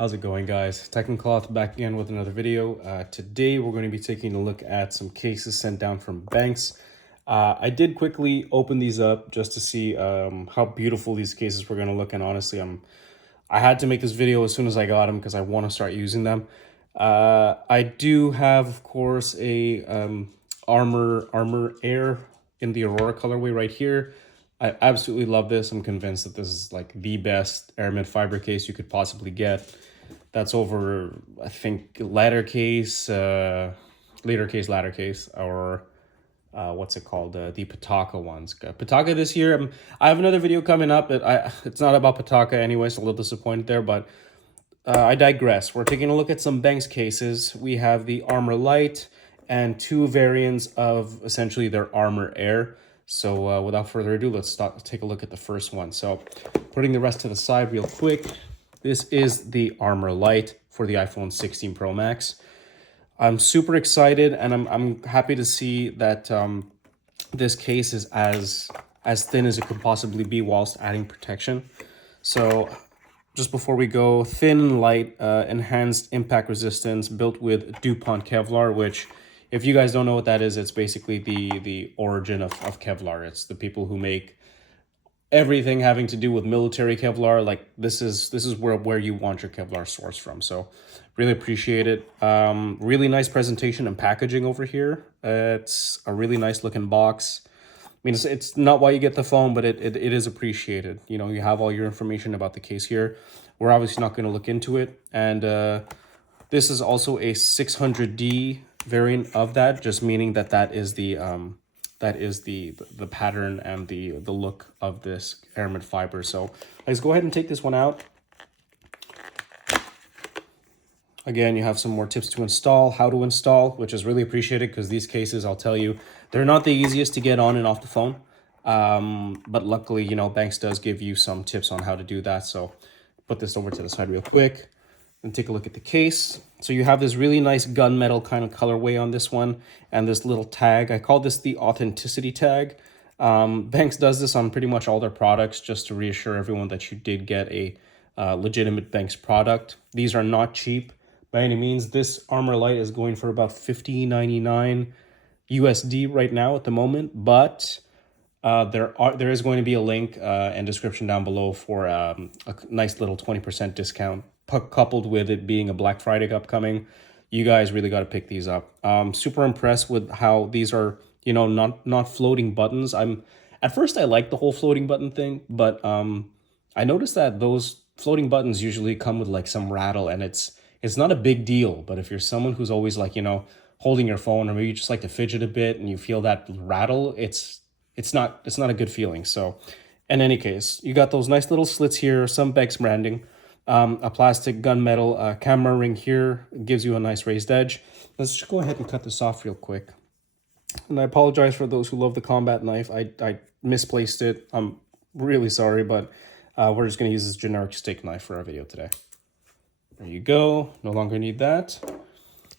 How's it going, guys? Techncloth back again with another video. Today we're going to be taking a look at some cases sent down from Benks. I did quickly open these up just to see how beautiful these cases were going to look, and honestly, I had to make this video as soon as I got them because I want to start using them. I do have, of course, a Armor Air in the Aurora colorway right here. I absolutely love this. I'm convinced that this is like the best Aramid Fiber case you could possibly get. That's over, I think, ladder case, or what's it called? The Pataka ones. Pataka this year. I have another video coming up. It's not about Pataka anyway, so a little disappointed there, but I digress. We're taking a look at some Benks cases. We have the Armor Lite and two variants of essentially their Armor Air. So without further ado, let's take a look at the first one. So putting the rest to the side real quick, this is the Armor Lite for the iPhone 16 Pro Max. I'm super excited, and I'm happy to see that this case is as thin as it could possibly be whilst adding protection. So just before we go, thin and light, enhanced impact resistance, built with DuPont Kevlar, which, if you guys don't know what that is, it's basically the origin of Kevlar. It's the people who make everything having to do with military Kevlar. Like this is where you want your Kevlar source from. So really appreciate it. Really nice presentation and packaging over here. It's a really nice looking box. I mean, it's not why you get the phone, but it is appreciated. You know, you have all your information about the case here. We're obviously not going to look into it. And this is also a 600D variant of that, just meaning that is the pattern and the look of this Aramid Fiber. So let's go ahead and take this one out. Again, you have some more tips to install, how to install, which is really appreciated because these cases, I'll tell you, they're not the easiest to get on and off the phone. But luckily, you know, Benks does give you some tips on how to do that. So put this over to the side real quick and take a look at the case. So you have this really nice gunmetal kind of colorway on this one and this little tag. I call this the authenticity tag. Benks does this on pretty much all their products just to reassure everyone that you did get a legitimate Benks product. These are not cheap by any means. This Armor Lite is going for about $15.99 USD right now at the moment, but there is going to be a link and description down below for a nice little 20% discount, coupled with it being a Black Friday upcoming. You guys really got to pick these up. Super impressed with how these are, you know, not floating buttons. At first I liked the whole floating button thing, but I noticed that those floating buttons usually come with like some rattle, and it's not a big deal. But if you're someone who's always like, you know, holding your phone, or maybe you just like to fidget a bit and you feel that rattle, it's not a good feeling. So in any case, you got those nice little slits here, some Benks branding, a plastic gunmetal camera ring here gives you a nice raised edge. Let's just go ahead and cut this off real quick. And I apologize for those who love the combat knife. I misplaced it. I'm really sorry, but we're just going to use this generic steak knife for our video today. There you go. No longer need that.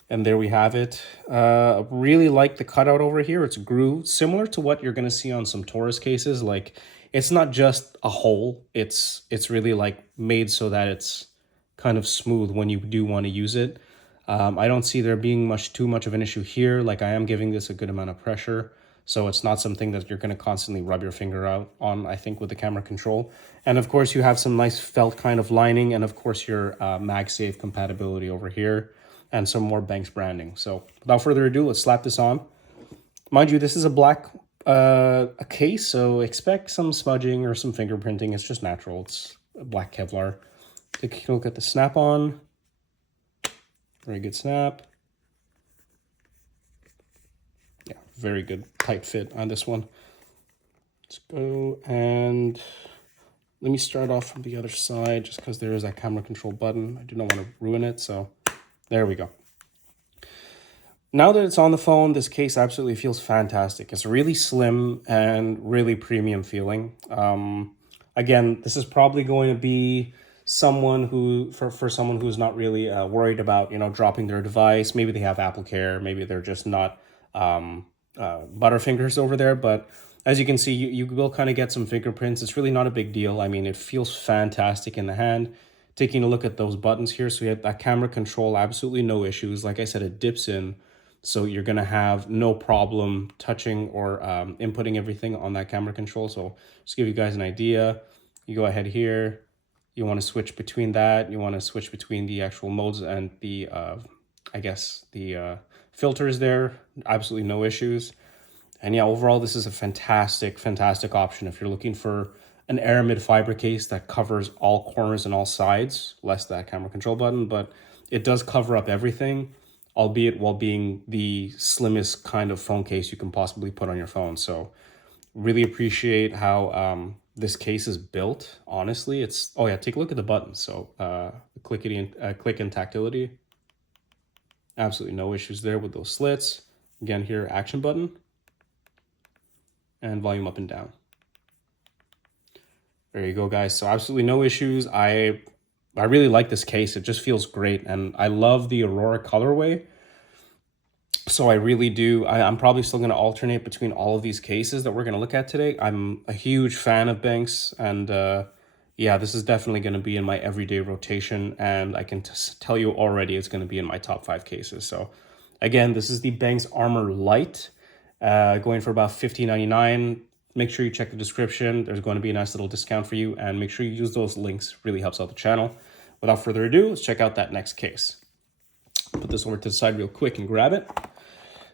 And there we have it. Really like the cutout over here. It's grooved, similar to what you're going to see on some Taurus cases. Like, it's not just a hole. It's really like made so that it's kind of smooth when you do want to use it. I don't see there being too much of an issue here. Like, I am giving this a good amount of pressure, so it's not something that you're going to constantly rub your finger out on, I think, with the camera control. And of course, you have some nice felt kind of lining, and of course your MagSafe compatibility over here, and some more Benks branding. So without further ado, let's slap this on. Mind you, this is a black a case, so expect some smudging or some fingerprinting. It's just natural. It's black Kevlar. Take a look at the snap on. Very good snap. Yeah, very good tight fit on this one. Let's go, and let me start off from the other side just because there is that camera control button. I do not want to ruin it, so there we go. Now that it's on the phone, this case absolutely feels fantastic. It's really slim and really premium feeling. Again, this is probably going to be someone who, for someone who's not really worried about, you know, dropping their device. Maybe they have Apple Care. Maybe they're just not butterfingers over there. But as you can see, you will kind of get some fingerprints. It's really not a big deal. I mean, it feels fantastic in the hand. taking a look at those buttons here. So you have that camera control, absolutely no issues. Like I said, it dips in, so you're gonna have no problem touching or inputting everything on that camera control. So just to give you guys an idea, you go ahead here, you want to switch between that, you want to switch between the actual modes and the I guess the filters there, absolutely no issues. And yeah, overall, this is a fantastic option if you're looking for an Aramid fiber case that covers all corners and all sides, less that camera control button, but it does cover up everything, albeit while being the slimmest kind of phone case you can possibly put on your phone. So really appreciate how this case is built. Honestly, it's, oh yeah, take a look at the buttons. So click and tactility, absolutely no issues there with those slits. Again, here, action button and volume up and down. There you go, guys. So absolutely no issues. I really like this case. It just feels great, and I love the Aurora colorway. So I really do. I'm probably still going to alternate between all of these cases that we're going to look at today. I'm a huge fan of Benks, and yeah, this is definitely going to be in my everyday rotation, and I can tell you already it's going to be in my top 5 cases. So again, this is the Benks Armor Lite, going for about $15.99. Make sure you check the description. There's going to be a nice little discount for you, and make sure you use those links. Really helps out the channel. Without further ado, let's check out that next case. Put this over to the side real quick and grab it.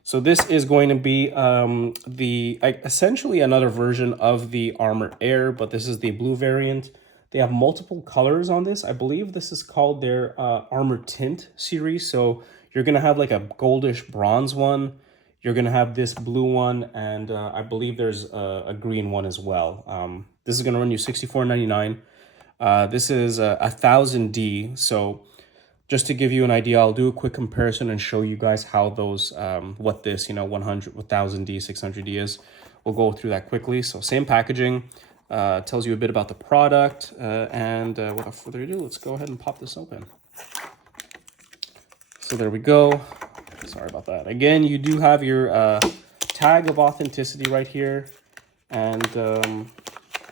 So this is going to be essentially another version of the Armor Air, but this is the blue variant. They have multiple colors on this. I believe this is called their Armor Tint series. So you're going to have like a goldish bronze one. You're going to have this blue one, and I believe there's a green one as well. This is going to run you $64.99. This is 1000D. So just to give you an idea, I'll do a quick comparison and show you guys how those, what this, 100, 1000D, 600D is. We'll go through that quickly. So same packaging, tells you a bit about the product, and without further ado, let's go ahead and pop this open. So there we go. Sorry about that. Again, you do have your tag of authenticity right here, and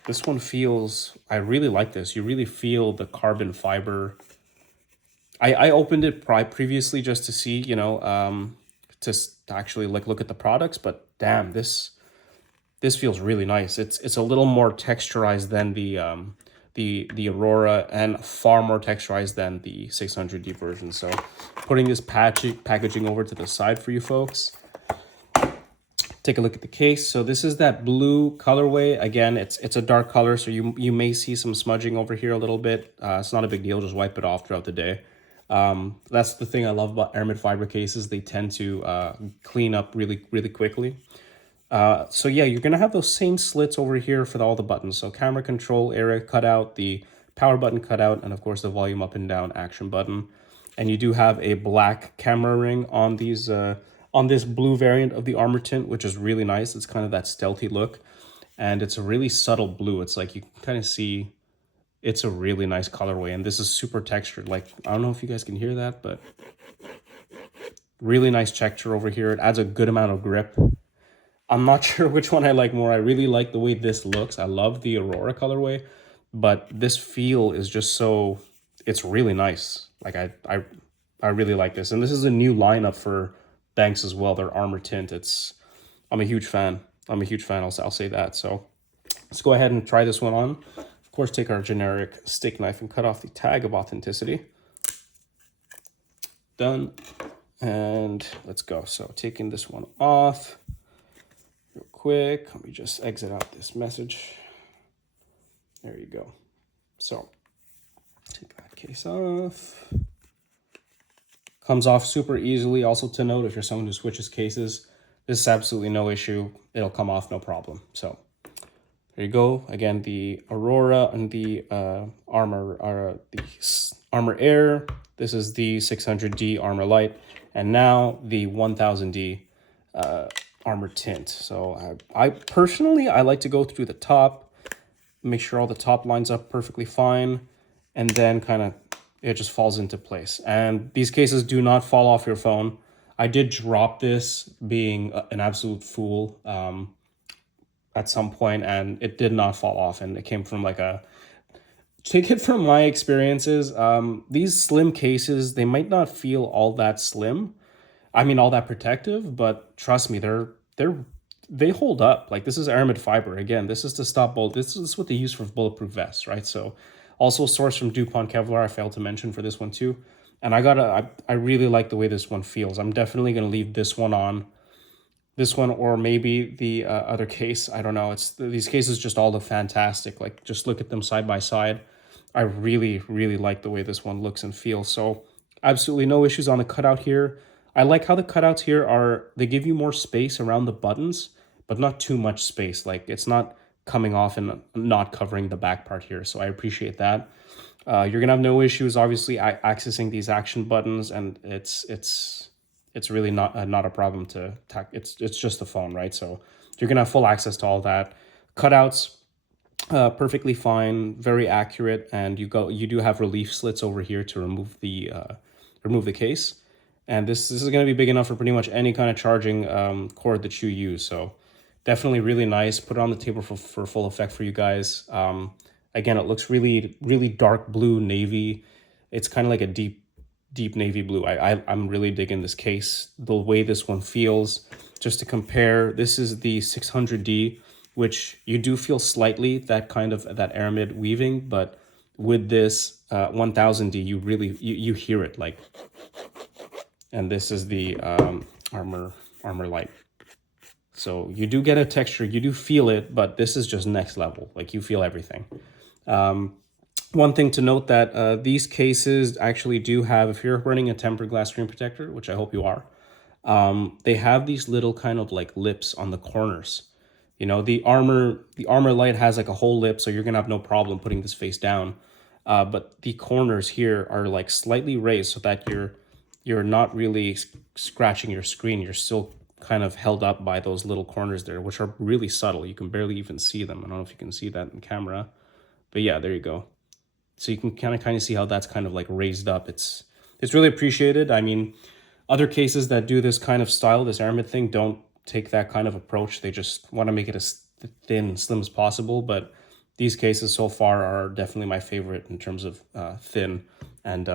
this one feels, I really like this. You really feel the carbon fiber. I opened it previously just to see, to actually like look at the products, but damn, this feels really nice. It's a little more texturized than the Aurora, and far more texturized than the 600D version. So putting this packaging over to the side for you folks. Take a look at the case. So this is that blue colorway. Again, it's a dark color, so you may see some smudging over here a little bit. It's not a big deal. Just wipe it off throughout the day. That's the thing I love about Aramid fiber cases. They tend to clean up really quickly. So yeah, you're gonna have those same slits over here for all the buttons. So camera control area cutout, the power button cutout, and of course the volume up and down action button. And you do have a black camera ring on these on this blue variant of the Armor Tint, which is really nice. It's kind of that stealthy look, and it's a really subtle blue. It's like you can kind of see. It's a really nice colorway, and this is super textured. Like, I don't know if you guys can hear that, but really nice texture over here. It adds a good amount of grip. I'm not sure which one I like more. I really like the way this looks. I love the Aurora colorway, but this feel is just so, it's really nice. Like I really like this. And this is a new lineup for Benks as well, their Armor Tint. I'm a huge fan. I'll say that. So let's go ahead and try this one on. Of course, take our generic steak knife and cut off the tag of authenticity. Done. And let's go. So taking this one off real quick. Let me just exit out this message. There you go. So take that case off. Comes off super easily. Also to note, if you're someone who switches cases, this is absolutely no issue. It'll come off no problem. So there you go. Again, the Aurora and the Armor Air. This is the 600D Armor Lite, and now the 1000D Armor Tint. So I personally, I like to go through the top, make sure all the top lines up perfectly fine, and then kind of it just falls into place. And these cases do not fall off your phone. I did drop this being an absolute fool at some point, and it did not fall off, and it came from like a take it from my experiences. These slim cases, they might not feel all that slim. I mean, all that protective, but trust me, they hold up. Like, this is Aramid Fiber. Again, this is to stop bullet. This is what they use for bulletproof vests, right? So, also sourced from DuPont Kevlar. I failed to mention for this one too. And I really like the way this one feels. I'm definitely gonna leave this one on. This one, or maybe the other case. I don't know. These cases just all look fantastic. Like, just look at them side by side. I really, really like the way this one looks and feels. So absolutely no issues on the cutout here. I like how the cutouts here they give you more space around the buttons, but not too much space. Like, it's not coming off and not covering the back part here. So I appreciate that. You're gonna have no issues, obviously, accessing these action buttons, and it's really not a problem to tack. It's just the phone, right? So you're gonna have full access to all that. Cutouts, perfectly fine, very accurate, and you do have relief slits over here to remove the case. And this is going to be big enough for pretty much any kind of charging cord that you use. So definitely really nice. Put it on the table for full effect for you guys. Again, it looks really, really dark blue navy. It's kind of like a deep navy blue. I'm really digging this case. The way this one feels, just to compare, this is the 600D, which you do feel slightly that Aramid weaving, but with this 1000D, you hear it, like. And this is the armor lite. So you do get a texture, you do feel it, but this is just next level. Like, you feel everything. One thing to note that these cases actually do have, if you're running a tempered glass screen protector, which I hope you are, they have these little kind of like lips on the corners. You know, the armor lite has like a whole lip, so you're gonna have no problem putting this face down. But the corners here are like slightly raised so that you're not really scratching your screen. You're still kind of held up by those little corners there, which are really subtle. You can barely even see them. I don't know if you can see that in camera, but yeah, there you go. So you can kind of see how that's kind of like raised up. It's really appreciated. I mean, other cases that do this kind of style, this Aramid thing, don't take that kind of approach. They just want to make it as thin and slim as possible. But these cases so far are definitely my favorite in terms of thin and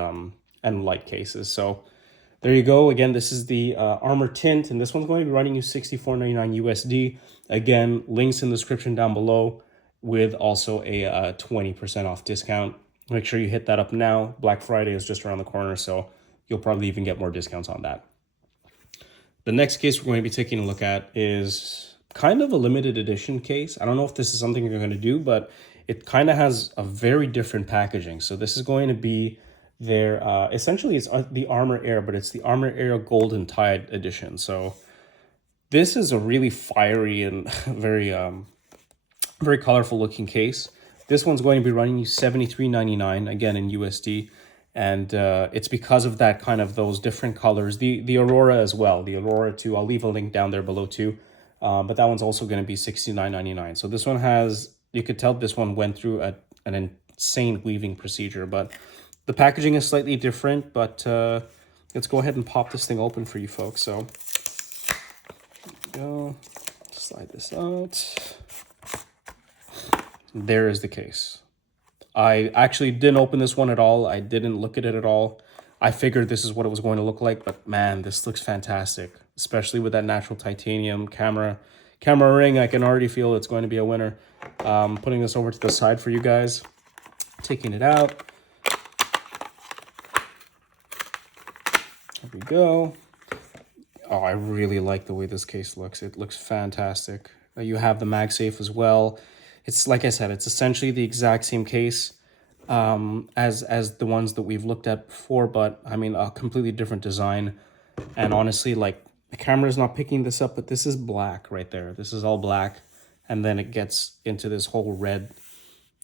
light cases. So there you go. Again, this is the Armor Tint, and this one's going to be running you $64.99 USD. Again, links in the description down below, with also a 20% off discount. Make sure you hit that up now. Black Friday is just around the corner, so you'll probably even get more discounts on that. The next case we're going to be taking a look at is kind of a limited edition case. I don't know if this is something you're going to do, but it kind of has a very different packaging. So this is going to be their, essentially it's the Armor Air, but it's the Armor Air Golden Tide edition. So this is a really fiery and very colorful looking case. This one's going to be running you $73.99, again in USD. And it's because of that kind of those different colors. The Aurora as well. The Aurora too. I'll leave a link down there below too. But that one's also going to be $69.99. So this one has, you could tell this one went through an insane weaving procedure. But the packaging is slightly different. But let's go ahead and pop this thing open for you folks. So there we go. Slide this out. There is the case. I actually didn't open this one at all. I didn't look at it at all. I figured this is what it was going to look like, but man, this looks fantastic, especially with that natural titanium camera ring. I can already feel it's going to be a winner. Putting this over to the side for you guys, taking it out. There we go. Oh, I really like the way this case looks. It looks fantastic. You have the MagSafe as well. It's like I said, it's essentially the exact same case as the ones that we've looked at before, but I mean a completely different design. And honestly, like, the camera is not picking this up, but this is black right there. This is all black, and then it gets into this whole red.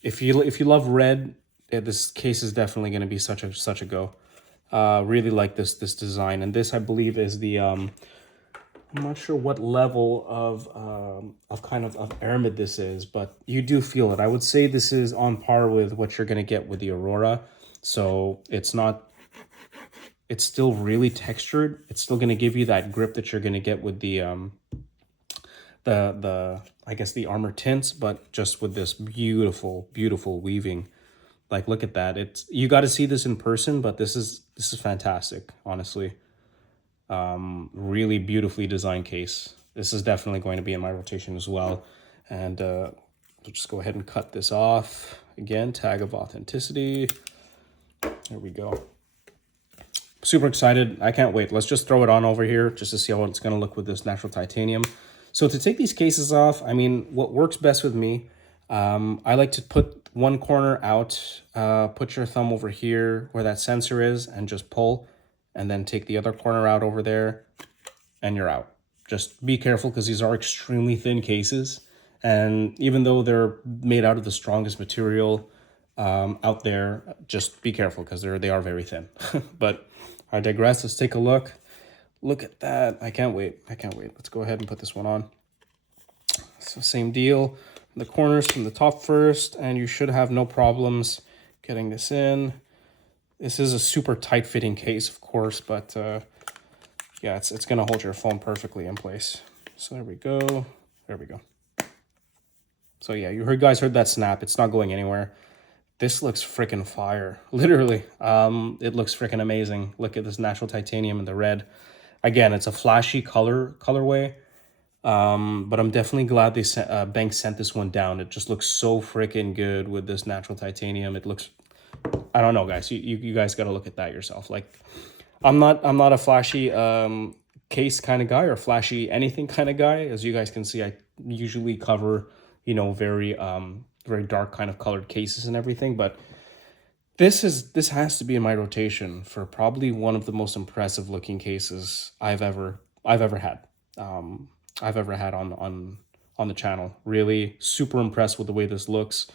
If you love red, this case is definitely going to be such a go. Really like this design, and this I believe is the I'm not sure what level of Aramid this is, but you do feel it. I would say this is on par with what you're going to get with the Aurora. So it's still really textured. It's still going to give you that grip that you're going to get with the I guess the Armor Tints, but just with this beautiful weaving. Like, look at that. It's, you got to see this in person, but this is fantastic, honestly. Really beautifully designed case. This is definitely going to be in my rotation as well. And we'll just go ahead and cut this off. Again, tag of authenticity. There we go. Super excited. I can't wait. Let's just throw it on over here just to see how it's going to look with this natural titanium. So to take these cases off, I mean, what works best with me, I like to put one corner out, put your thumb over here where that sensor is and just pull, and then take the other corner out over there and you're out. Just be careful because these are extremely thin cases. And even though they're made out of the strongest material out there, just be careful because they are very thin. But I digress. Let's take a look. Look at that. I can't wait. I can't wait. Let's go ahead and put this one on. So same deal. The corners from the top first, and you should have no problems getting this in. This is a super tight fitting case, of course, but yeah, it's going to hold your phone perfectly in place. So there we go. There we go. So yeah, you guys heard that snap. It's not going anywhere. This looks freaking fire. Literally, it looks freaking amazing. Look at this natural titanium in the red. Again, it's a flashy colorway, but I'm definitely glad they sent, Benks sent this one down. It just looks so freaking good with this natural titanium. It looks, I don't know, guys. You guys got to look at that yourself. Like, I'm not a flashy case kind of guy or flashy anything kind of guy. As you guys can see, I usually cover, you know, very dark kind of colored cases and everything, but this has to be in my rotation for probably one of the most impressive looking cases I've ever had. I've ever had on the channel. Really super impressed with the way this looks.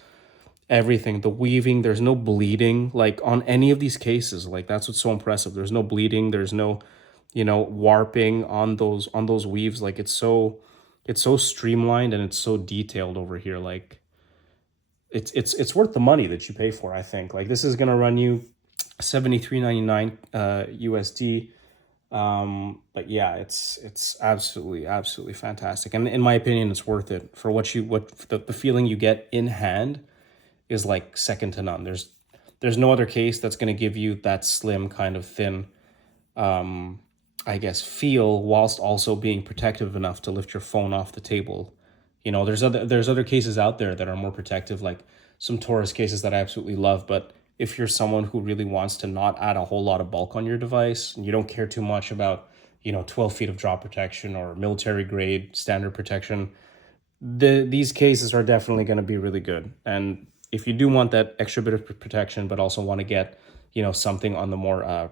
Everything, the weaving, there's no bleeding like on any of these cases. Like, that's what's so impressive. There's no bleeding, there's no, you know, warping on those weaves. Like, it's so streamlined and it's so detailed over here. Like, it's worth the money that you pay for, I think. Like, this is gonna run you $73.99 USD. But yeah, it's absolutely fantastic. And in my opinion, it's worth it for what the feeling you get in hand is like second to none. There's no other case that's going to give you that slim kind of thin, I guess, feel whilst also being protective enough to lift your phone off the table. You know, there's other cases out there that are more protective, like some Taurus cases that I absolutely love. But if you're someone who really wants to not add a whole lot of bulk on your device and you don't care too much about, you know, 12 feet of drop protection or military grade standard protection, these cases are definitely going to be really good. And if you do want that extra bit of protection, but also want to get, you know, something on the more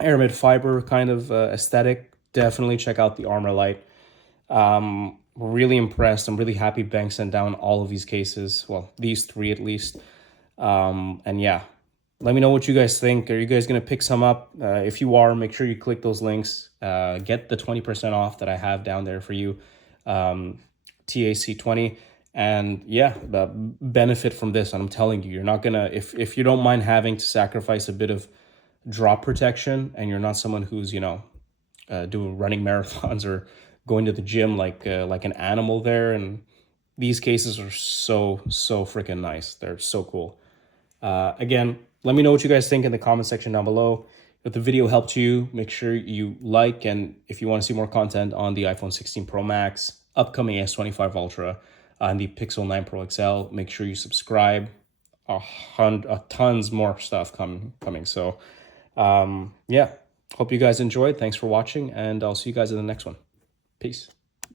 Aramid Fiber kind of aesthetic, definitely check out the Armor Lite. Really impressed. I'm really happy Benks sent down all of these cases. Well, these three at least. And yeah, let me know what you guys think. Are you guys going to pick some up? If you are, make sure you click those links. Get the 20% off that I have down there for you. TAC20. And yeah, benefit from this. And I'm telling you, you're not gonna, if you don't mind having to sacrifice a bit of drop protection and you're not someone who's, you know, doing running marathons or going to the gym like an animal there, and these cases are so freaking nice. They're so cool. Again, let me know what you guys think in the comment section down below. If the video helped you, make sure you like, and if you want to see more content on the iPhone 16 Pro Max, upcoming S25 Ultra, and the Pixel 9 Pro XL, make sure you subscribe. Tons more stuff coming. So yeah, hope you guys enjoyed. Thanks for watching, and I'll see you guys in the next one. Peace.